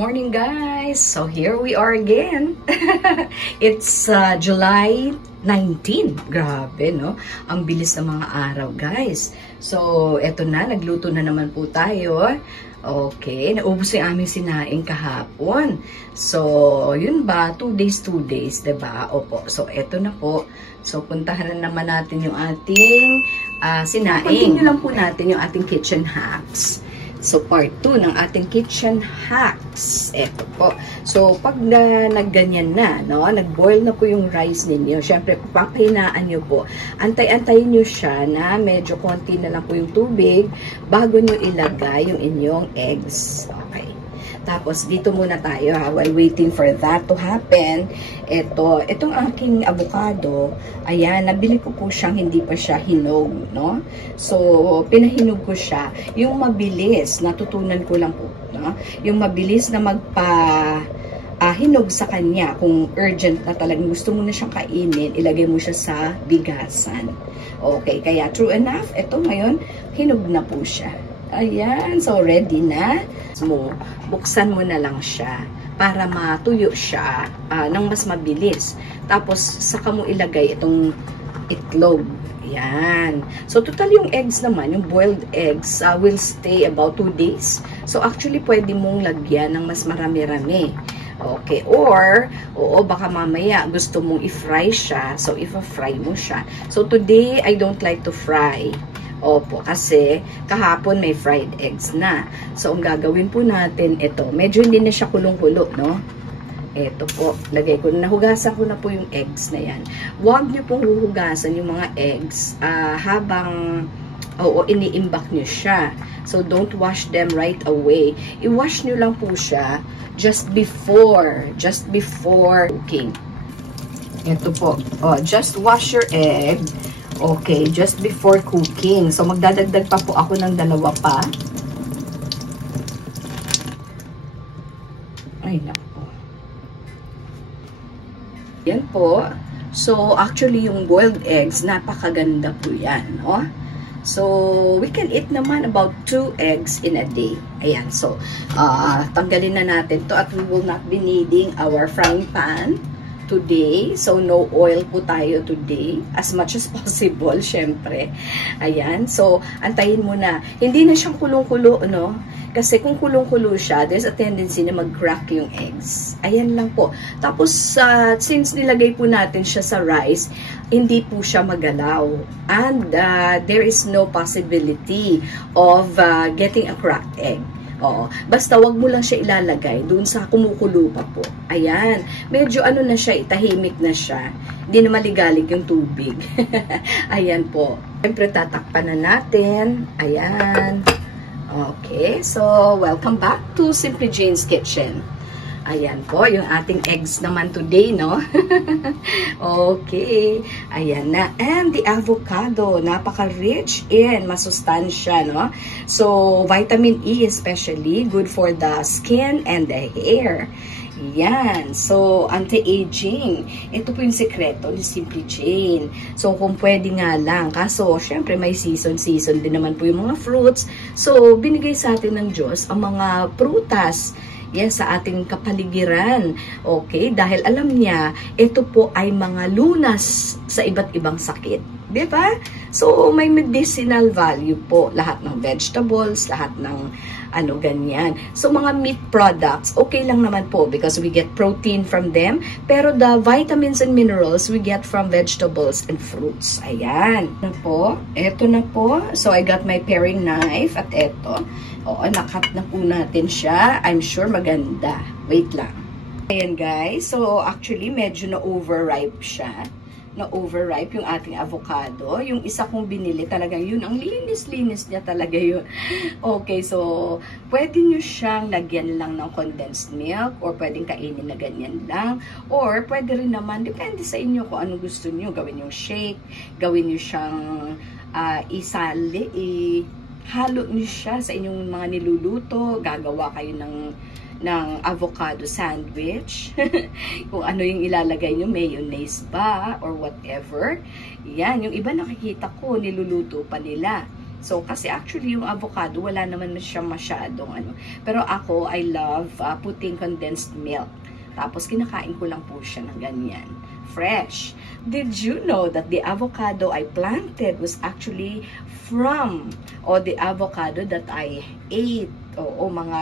morning, guys! So, here we are again. It's July 19. Grabe, no? Ang bilis ng mga araw, guys. So, eto na. Nagluto na naman po tayo. Okay. Naubos yung aming sinaing kahapon. So, yun ba? 2 days, diba? Opo. So, eto na po. So, puntahan na naman natin yung ating sinaing. Continue lang po natin yung ating kitchen hacks. So, part 2 ng ating kitchen hacks. Eto po. So, pag nagganyan na, no, nag-boil na po yung rice ninyo, syempre, papahinaan nyo po. Antay-antayin nyo siya na medyo konti na lang po yung tubig bago nyo ilagay yung inyong eggs. Okay. Tapos, dito muna tayo, while waiting for that to happen. Itong aking avocado, ayan, nabili ko po siyang hindi pa siya hinog, no? So, pinahinog ko siya. Yung mabilis, natutunan ko lang po, no? Yung mabilis na hinog sa kanya, kung urgent na talagang gusto mo na siyang kainin, ilagay mo siya sa bigasan. Okay, kaya true enough, ito ngayon, hinog na po siya. Ayan, so ready na. So, buksan mo na lang siya para matuyo siya ng mas mabilis. Tapos, saka mo ilagay itong itlog. Ayan. So, total yung eggs naman, yung boiled eggs, will stay about 2 days. So, actually, pwede mong lagyan ng mas marami-rami. Okay, or, oo, baka mamaya gusto mong i-fry siya. So, i-fry mo siya. So, today, I don't like to fry. Opo, kasi kahapon may fried eggs na. So, ang gagawin po natin, ito, medyo hindi na siya kulong-kulo, no? Ito po, lagay ko, nahugasan ko na po yung eggs na yan. Huwag nyo pong huhugasan yung mga eggs habang, iniimbak nyo siya. So, don't wash them right away. I-wash nyo lang po siya just before cooking. Ito po, just wash your egg. Okay, just before cooking. So, magdadagdag pa po ako ng 2 pa. Ay, naku. Yan po. So, actually, yung boiled eggs, napakaganda po yan, no? So, we can eat naman about 2 eggs in a day. Ayan, so, tanggalin na natin to at we will not be needing our frying pan today. So, no oil po tayo today. As much as possible, syempre. Ayan. So, antayin mo na. Hindi na siyang kulong-kulo, no? Kasi kung kulong-kulo siya, there's a tendency na mag-crack yung eggs. Ayan lang po. Tapos, since nilagay po natin siya sa rice, hindi po siya magalaw. And there is no possibility of getting a cracked egg. Oo. Basta wag mo lang siya ilalagay doon sa kumukulo pa po. Ayan. Medyo ano na siya, tahimik na siya. Hindi na maligalig yung tubig. Ayan po. Siyempre tatakpan na natin. Ayan. Okay. So, welcome back to Simply Jane's Kitchen. Ayan po, yung ating eggs naman today, no? Okay. Ayan na. And the avocado, napaka-rich in masustansya, no? So, vitamin E especially, good for the skin and the hair. Yan. So, anti-aging. Ito po yung sekreto ni Simply Jane. So, kung pwede nga lang. Kaso, syempre, may season din naman po yung mga fruits. So, binigay sa atin ng Diyos ang mga prutas. Yes, sa ating kapaligiran. Okay? Dahil alam niya, ito po ay mga lunas sa iba't ibang sakit. Diba? So, may medicinal value po. Lahat ng vegetables, lahat ng ganyan. So, mga meat products, okay lang naman po because we get protein from them. Pero the vitamins and minerals we get from vegetables and fruits. Ayan. Ito na po. So, I got my paring knife at ito. Oo, nakat na po natin siya. I'm sure maganda. Wait lang. Ayan guys. So, actually, medyo na-overripe siya. Na-overripe yung ating avocado. Yung isa kong binili, talagang yun. Ang linis-linis niya talaga yun. Okay, so, pwede nyo siyang lagyan lang ng condensed milk or pwedeng kainin na ganyan lang. Or, pwede rin naman, depende sa inyo kung anong gusto nyo. Gawin yung shake, gawin nyo siyang halo niyo siya sa inyong mga niluluto, gagawa kayo ng avocado sandwich, kung ano yung ilalagay nyo, mayonnaise ba, or whatever. Yan, yung iba nakikita ko, niluluto pa nila. So, kasi actually, yung avocado, wala naman siya masyadong ano. Pero ako, I love putting condensed milk. Tapos, kinakain ko lang po siya ng ganyan. Fresh. Did you know that the avocado I planted was actually from, or the avocado that I ate, o mga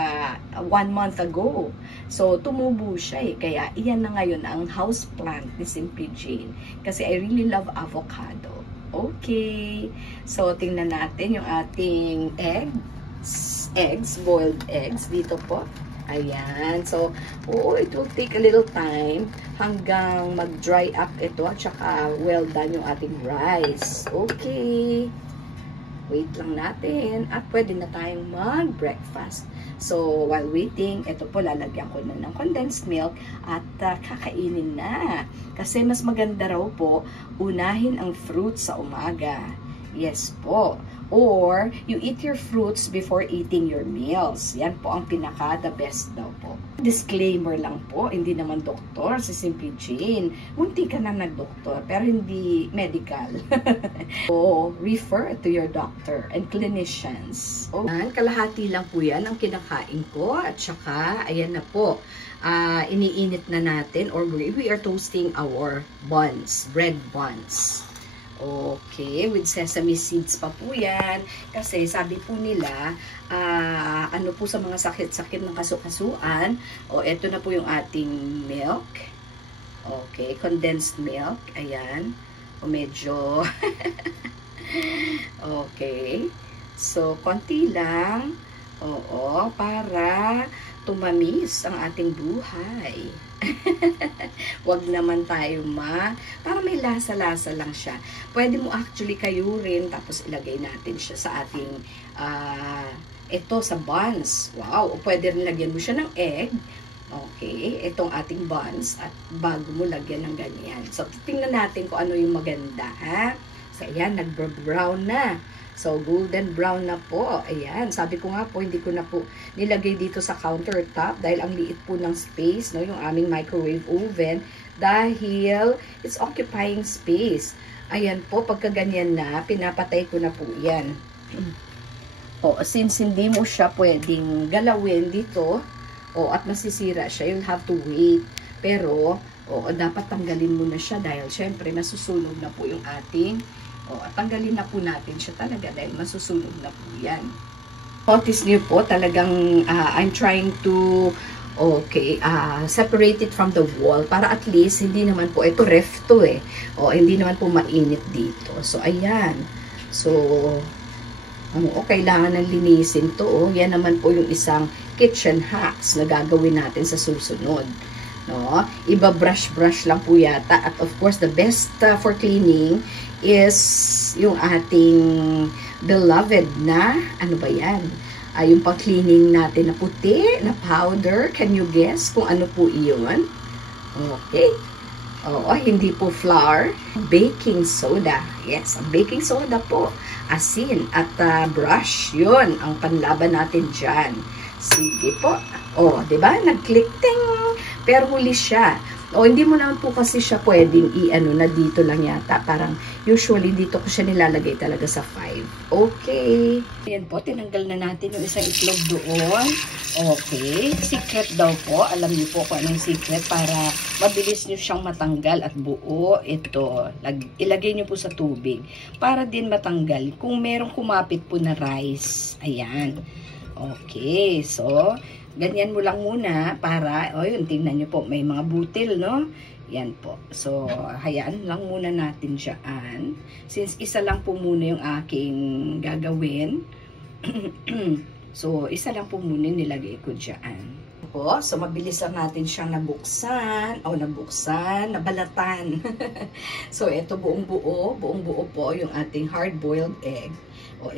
1 month ago. So, tumubo siya eh. Kaya, iyan na ngayon ang house plant ni Simply Jane. Kasi I really love avocado. Okay. So, tingnan natin yung ating boiled eggs dito po. Ayan. So, it will take a little time hanggang mag-dry up ito at saka well done yung ating rice. Okay. Wait lang natin at pwede na tayong mag-breakfast. So, while waiting, ito po, lalagyan ko na ng condensed milk at kakainin na. Kasi mas maganda raw po, unahin ang fruits sa umaga. Yes po. Or, you eat your fruits before eating your meals. Yan po ang pinaka-the best daw po. Disclaimer lang po, hindi naman doktor si Simply Jane. Munti ka na nag-doktor, pero hindi medical. So, refer to your doctor and clinicians. Kalahati lang po yan ang kinakain ko. At saka, ayan na po. Iniinit na natin or we are toasting our buns, bread buns. Okay, with sesame seeds pa po yan. Kasi sabi po nila, ano po sa mga sakit-sakit ng kasukasuan, eto na po yung ating milk. Okay, condensed milk. Ayan. Medyo, okay. So, konti lang. Oo, para tumamis ang ating buhay. Wag naman tayo para may lasa-lasa lang siya. Pwede mo actually kayurin, tapos ilagay natin siya sa ating, ito sa buns. Wow, o pwede rin lagyan mo siya ng egg. Okay, itong ating buns, at bago mo lagyan ng ganyan. So, tingnan natin kung ano yung maganda, ha? So, ayan, nag-brown na. So, golden brown na po. Ayan. Sabi ko nga po, hindi ko na po nilagay dito sa countertop dahil ang liit po ng space, no, yung aming microwave oven, dahil it's occupying space. Ayan po, pagka ganyan na, pinapatay ko na po yan. Since hindi mo siya pwedeng galawin dito, at masisira siya, you'll have to wait. Pero, dapat tanggalin mo na siya dahil syempre masusunog na po yung ating at tanggalin na po natin siya talaga dahil masusunog na po yan. Notice niyo po, talagang I'm trying to separate it from the wall para at least hindi naman po, ito ref to eh. Hindi naman po mainit dito. So, ayan. So, kailangan ng linisin to. Yan naman po yung isang kitchen hacks na gagawin natin sa susunod. No? Iba brush lang po yata. At of course, the best for cleaning is yung ating beloved na, ano ba yan? Yung pang-cleaning natin na puti, na powder. Can you guess kung ano po iyon? Okay. Hindi po flour. Baking soda. Yes, ang baking soda po. Asin at brush. Yun, ang panlaban natin dyan. Sige po. Diba? Nag-click, ting! Pero huli siya. Hindi mo naman po kasi siya pwedeng na dito lang yata. Parang usually dito ko siya nilalagay talaga sa 5. Okay. Ayan po, tinanggal na natin yung isang itlog doon. Okay. Secret daw po. Alam niyo po kung anong secret para mabilis niyo siyang matanggal at buo. Ito. Ilagay niyo po sa tubig para din matanggal kung merong kumapit po na rice. Ayan. Okay. So, ganyan mo lang muna para, yun, tingnan nyo po, may mga butil, no? Yan po. So, hayaan lang muna natin dyan. Since isa lang po muna yung aking gagawin. So, isa lang po muna nilagay ko dyan. So, mabilis lang natin siyang nabalatan. So, ito buong buo po yung ating hard-boiled egg.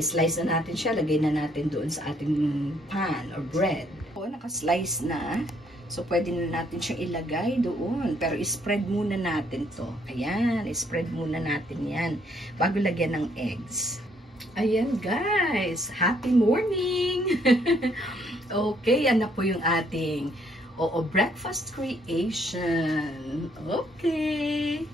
Slice na natin siya, lagay na natin doon sa ating pan or bread. Naka-slice na. So, pwede na natin siyang ilagay doon. Pero, spread muna natin to. Ayan, spread muna natin yan bago lagyan ng eggs. Ayan, guys. Happy morning! Okay, yan na po yung ating breakfast creation. Okay.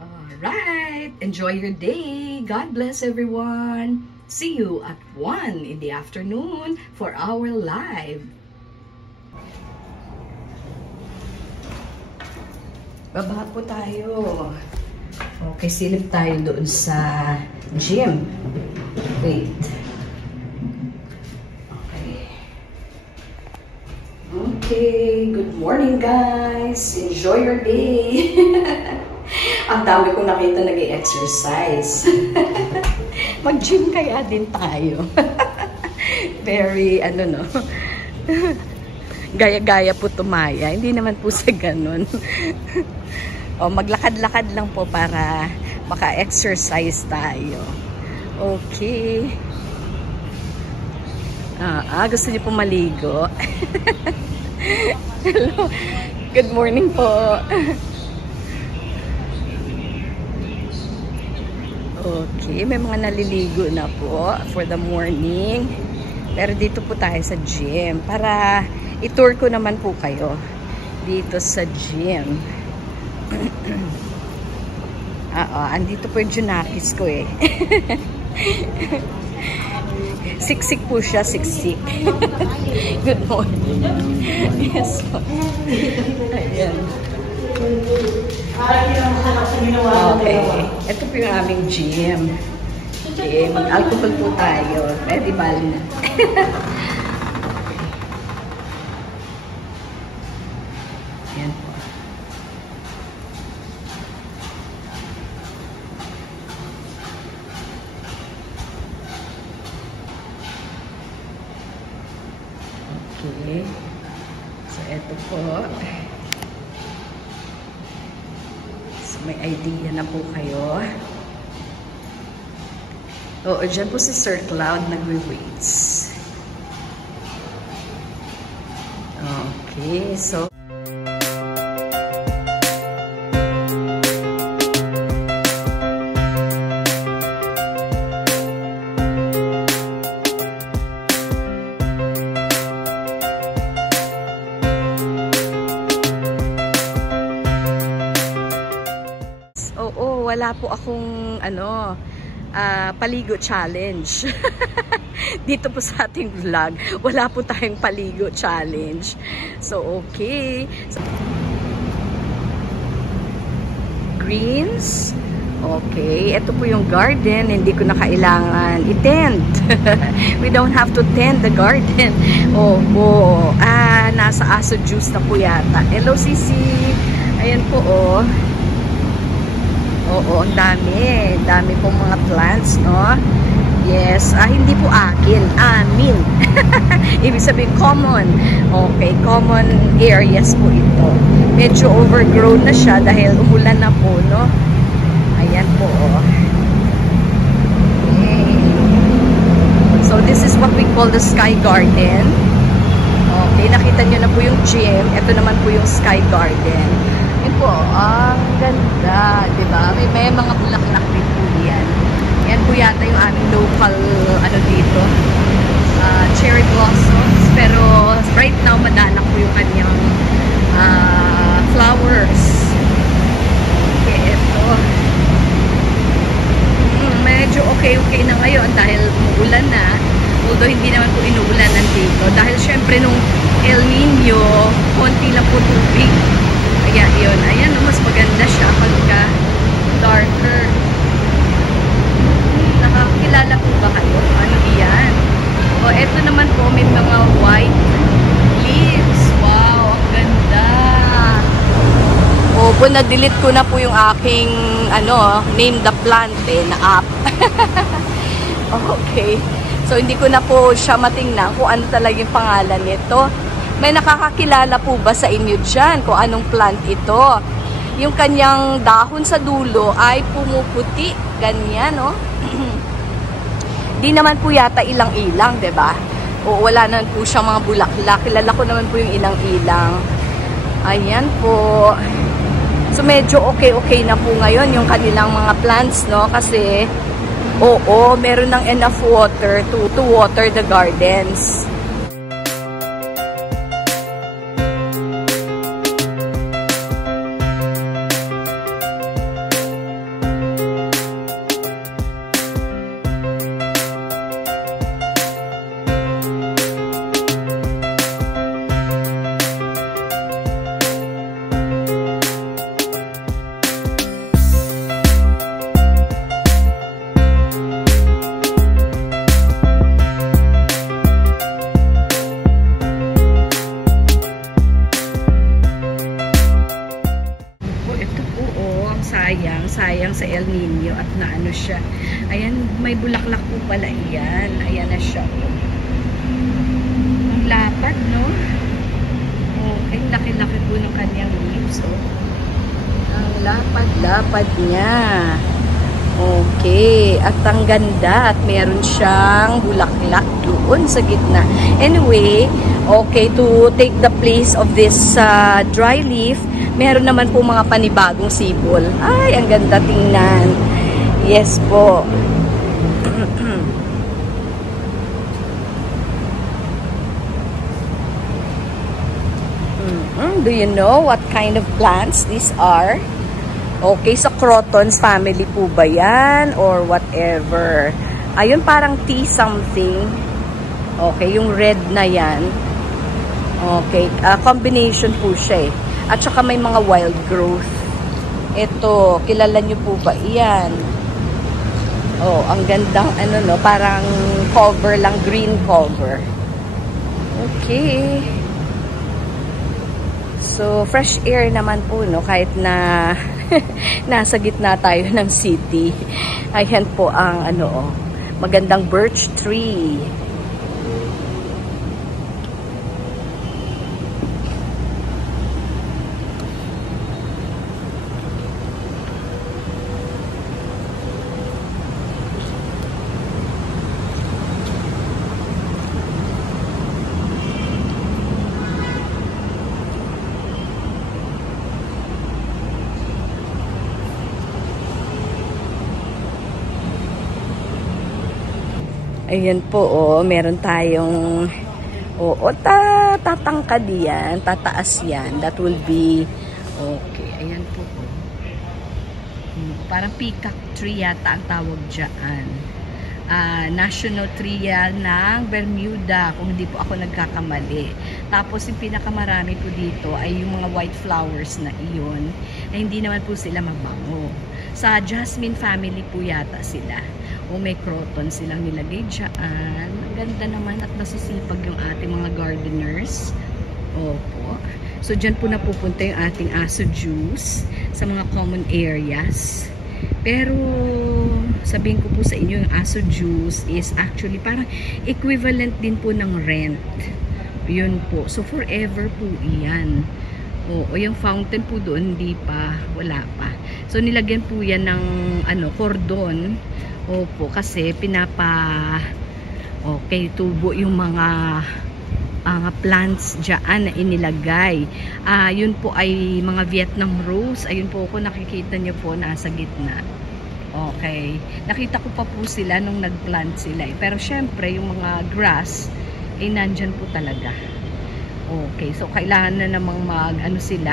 Alright. Enjoy your day. God bless everyone. See you at 1 in the afternoon for our live. Baba po tayo. Okay, silip tayo doon sa gym. Wait. Okay, good morning guys. Enjoy your day. Ang dami kong nakita nag-exercise. Mag-gym kaya din tayo. Very, ano no. Gaya-gaya po tumaya. Hindi naman po sa ganun. O, maglakad-lakad lang po para maka-exercise tayo. Okay. Gusto niyo po maligo? Hello. Good morning po. Okay, may mga naliligo na po for the morning. Pero dito po tayo sa gym para i-tour ko naman po kayo dito sa gym. Andito po yung Junakis ko eh. Siksik po siya, siksik. Good morning. Yes po. Ayan. Okay. Ito po yung aming gym. Okay, mag-alcohol po tayo. Pwede bali na. Ayan po. Okay. So, ito po. So, may idea na po kayo. Oo, dyan po si Sir Cloud nagwe-weights. Okay, so wala po akong paligo challenge. Dito po sa ating vlog, wala po tayong paligo challenge. So, okay. So, greens. Okay. Ito po yung garden. Hindi ko na kailangan i-tend. We don't have to tend the garden. Opo. Nasa aso juice na po yata. Hello, Sisi. Ayan po, oh. Oo, ang dami. Dami pong mga plants, no? Yes. Hindi po akin. Amin. Ibig sabihin, common. Okay, common areas po ito. Medyo overgrown na siya dahil umulan na po, no? Ayan po, oh. Okay. So, this is what we call the sky garden. Okay, nakita nyo na po yung gym. Ito naman po yung sky garden. Yun po, ang ganda, diba? May mga bulaklak din po yan. Yan po yata yung aming local, dito, cherry blossoms. Pero right now, madanak po yung kanyang flowers. Okay, ito. Medyo okay na ngayon dahil umuulan na. Although hindi naman po inuulan dito. Dahil syempre nung El Nino, konti lang po tubig. Kaya yun, ayan, mas maganda siya pagka darker. Nakakilala po ba kayo? Ano yan? O, eto naman po, may mga white leaves. Wow, ang ganda. Opo, na-delete ko na po yung aking, name the plant na app. Okay. So, hindi ko na po siya matingnan kung ano talaga yung pangalan nito. May nakakakilala po ba sa inyo dyan kung anong plant ito? Yung kanyang dahon sa dulo ay pumuputi. Ganyan, no? Di naman po yata ilang-ilang, diba? O wala naman po siyang mga bulaklak. Kilala ko naman po yung ilang-ilang. Ayan po. So, medyo okay na po ngayon yung kanilang mga plants, no? Kasi, meron ng enough water to water the gardens. sayang sa El Nino at naano siya. Ayan, may bulaklak po pala iyan. Ayan na siya. Ang lapad, no? Okay, laki-laki po ng kanyang leaves, oh. Ang lapad-lapad niya. Okay, at ang ganda at meron siyang bulaklak doon sa gitna. Anyway, okay, to take the place of this dry leaf, meron naman po mga panibagong sibol. Ay, ang ganda tingnan. Yes po. Do you know what kind of plants these are? Okay, sa crotons family po ba yan? Or whatever. Ayun, parang tea something. Okay, yung red na yan. Okay, combination po siya eh. At saka may mga wild growth. Ito, kilala nyo po ba? Iyan. Oh, ang gandang ano no, parang cover lang, green cover. Okay. So, fresh air naman po, no? Kahit na nasa gitna tayo ng city. Ayan po ang ano, oh, magandang birch tree. Ayan po, oh, meron tayong, oh, tatangkad yan, tataas yan. That will be, okay, ayan po, oh. Parang peacock tree yata ang tawag dyan. National tree yan ng Bermuda, kung hindi po ako nagkakamali. Tapos yung pinakamarami po dito ay yung mga white flowers na iyon, ay hindi naman po sila mabango. Sa Jasmine family po yata sila. O may croton silang nilagay dyan. Ang ganda naman at nasisipag yung ating mga gardeners. Opo. So, dyan po napupunta yung ating aso juice sa mga common areas. Pero, sabihin ko po sa inyo, yung aso juice is actually parang equivalent din po ng rent. Yun po. So, forever po iyan. O yung fountain po doon, hindi pa, wala pa. So, nilagyan po yan ng ano, cordon. Opo, kasi okay, tubo yung mga plants dyan na inilagay. Yun po ay mga Vietnam rose. Ayun po kung nakikita nyo po, nasa gitna. Okay. Nakita ko pa po sila nung nagplant sila. Pero syempre, yung mga grass, ay nandyan po talaga. Okay, so kailangan na namang ano sila,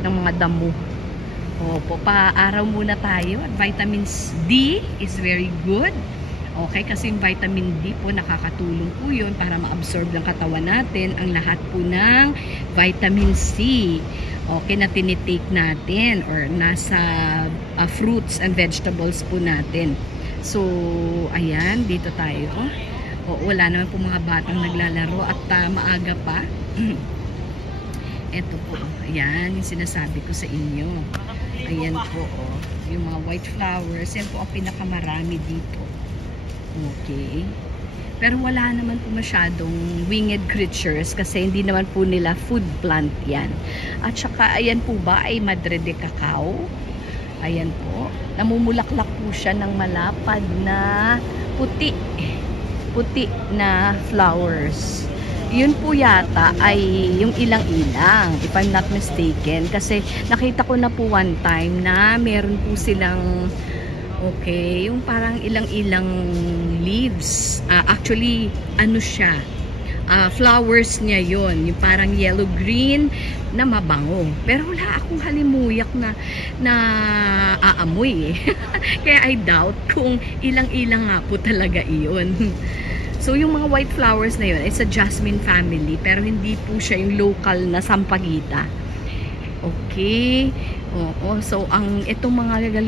ng mga damo. Opo, pa-araw muna tayo. At vitamin D is very good. Okay, kasi yung vitamin D po, nakakatulong po yun para ma-absorb ng katawan natin ang lahat po ng vitamin C. Okay, na tinitake natin or nasa fruits and vegetables po natin. So, ayan, dito tayo. Wala naman po mga batang naglalaro at maaga pa. Ito po, ayan, yung sinasabi ko sa inyo. Ayan po, oh, yung mga white flowers, yan po ang pinakamarami dito. Okay. Pero wala naman po masyadong winged creatures kasi hindi naman po nila food plant yan. At saka, ayan po ba ay Madre de Cacao? Ayan po. Namumulaklak po siya ng malapad na puti na flowers. Yun po yata ay yung ilang-ilang, if I'm not mistaken. Kasi nakita ko na po one time na meron po silang, okay, yung parang ilang-ilang leaves. Actually, ano siya, flowers niya yon, yung parang yellow-green na mabango. Pero wala akong halimuyak na aamoy eh. Kaya I doubt kung ilang-ilang nga po talaga iyon. So, yung mga white flowers na yun, it's a jasmine family, pero hindi po siya yung local na sampagita. Okay. Oo. So, itong mga,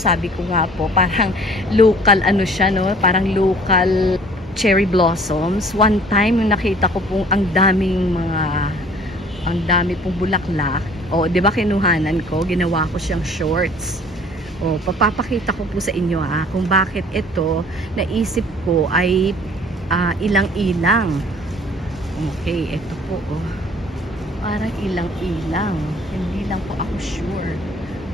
sabi ko nga po, parang local, ano siya, no? Parang local cherry blossoms. One time, yung nakita ko pong ang dami pong bulaklak. O, di ba kinuhanan ko? Ginawa ko siyang shorts. O, papapakita ko po sa inyo kung bakit ito naisip ko ay ilang-ilang. Okay, ito po parang ilang-ilang. Hindi lang po ako sure.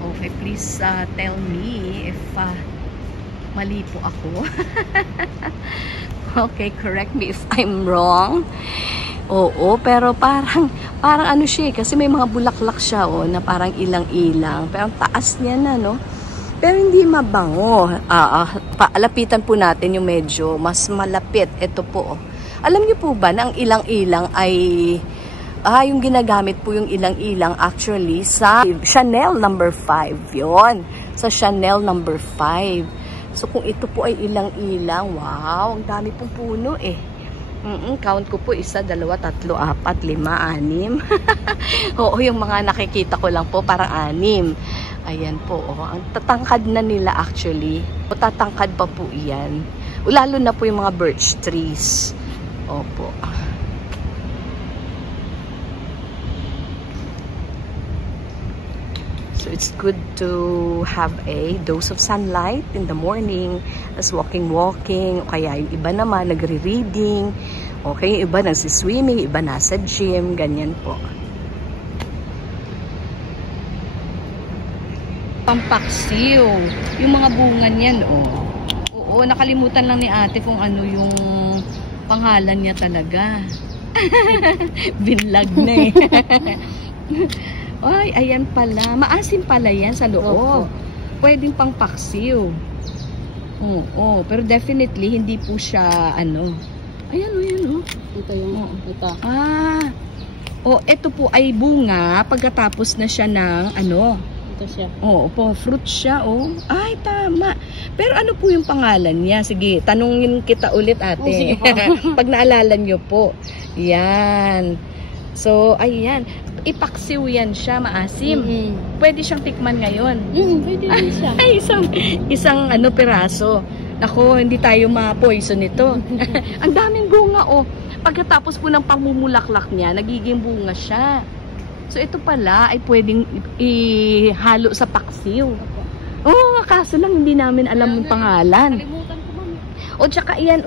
Okay, please tell me if mali po ako. Okay, correct me if I'm wrong. Oo, pero parang ano siya kasi may mga bulaklak siya na parang ilang-ilang. Pero ang taas niya na, no? Pero hindi mabango. Lapitan po natin yung medyo mas malapit. Ito po. Alam niyo po ba na ang ilang-ilang ay yung ginagamit po yung ilang-ilang actually sa Chanel number 5 yon. Sa Chanel number 5. So kung ito po ay ilang-ilang, wow, ang dami pong puno count ko po 1, 2, 3, 4, 5, 6. Oo, yung mga nakikita ko lang po parang 6. Ayan po, ang tatangkad na nila actually. Tatangkad pa po yan. Lalo na po yung mga birch trees. Opo. So it's good to have a dose of sunlight in the morning. As walking, o kaya yung iba naman nagre-reading. Okay, yung iba nagsiswimming, iba nasa gym, ganyan po. Pampaksiw. Yung mga bunga niyan, Oo, nakalimutan lang ni ate kung ano yung pangalan niya talaga. Binlag na Ay, ayan pala. Maasim pala yan sa loob. Pwedeng pangpaksiw. Oo, pero definitely hindi po siya Ayan Ito yung ito. Ito po ay bunga pagkatapos na siya ng Ito siya. Po, fruit siya, Ay, tama. Pero ano po yung pangalan niya? Sige, tanungin kita ulit, ate. Pag naalala niyo po. Yan. So, ayan. Ipaksiw yan siya, maasim. Pwede siyang tikman ngayon. Pwede din siya. Ay, isang piraso. Nako, hindi tayo ma-poison nito. Ang daming bunga, Pagkatapos po ng pangmumulaklak niya, nagiging bunga siya. So, ito pala ay pwedeng ihalo sa paksiw. Kaso lang hindi namin alam yung pangalan. Kalimutan ko, mami. Tsaka iyan,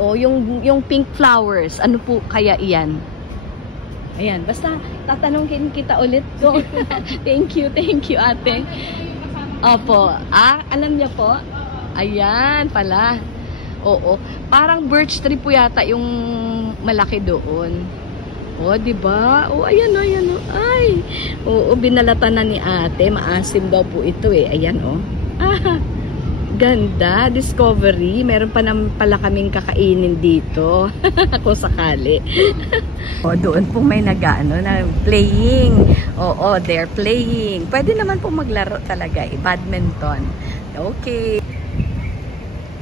yung pink flowers. Ano po kaya iyan? Ayan, basta tatanungin kita ulit ko. Thank you, ate. Opo. Alam niya po? Ayan pala. Oo. Parang birch tree po yata yung malaki doon. Di ba? Ayan. Ay. Binalatan na ni ate. Maasim daw po ito Ayan, Ganda, discovery. Meron pa naman pala kaming kakainin dito. Kung sakali. Doon po may na playing. They're playing. Pwede naman po maglaro talaga. Badminton. Okay.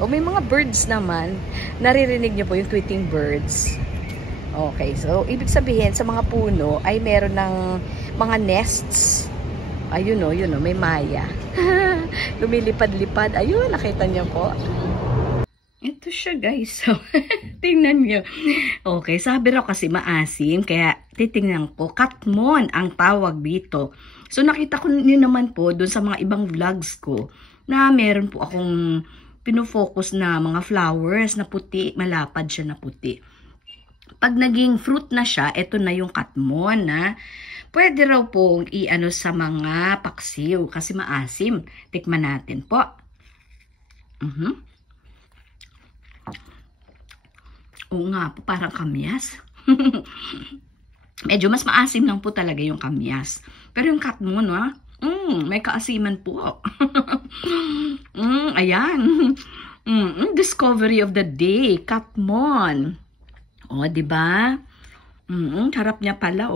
May mga birds naman. Naririnig niyo po yung tweeting birds. Okay, so ibig sabihin sa mga puno ay meron ng mga nests. Ayun may maya. Lumilipad-lipad. Ayun, nakita niyo po. Ito siya, guys. So, tingnan niyo. Okay, sabi raw kasi maasim, kaya titingnan ko. Katmon ang tawag dito. So, nakita ko niyo naman po doon sa mga ibang vlogs ko na meron po akong pinofocus na mga flowers na puti. Malapad siya na puti. Pag naging fruit na siya, ito na yung katmon pwede raw pong sa mga paksiw kasi maasim. Tikman natin po. Oo nga po, parang kamyas. Medyo mas maasim lang po talaga yung kamyas. Pero yung katmon, may kaasiman po. Ayan. Discovery of the day. Katmon. Diba? Harap niya pala,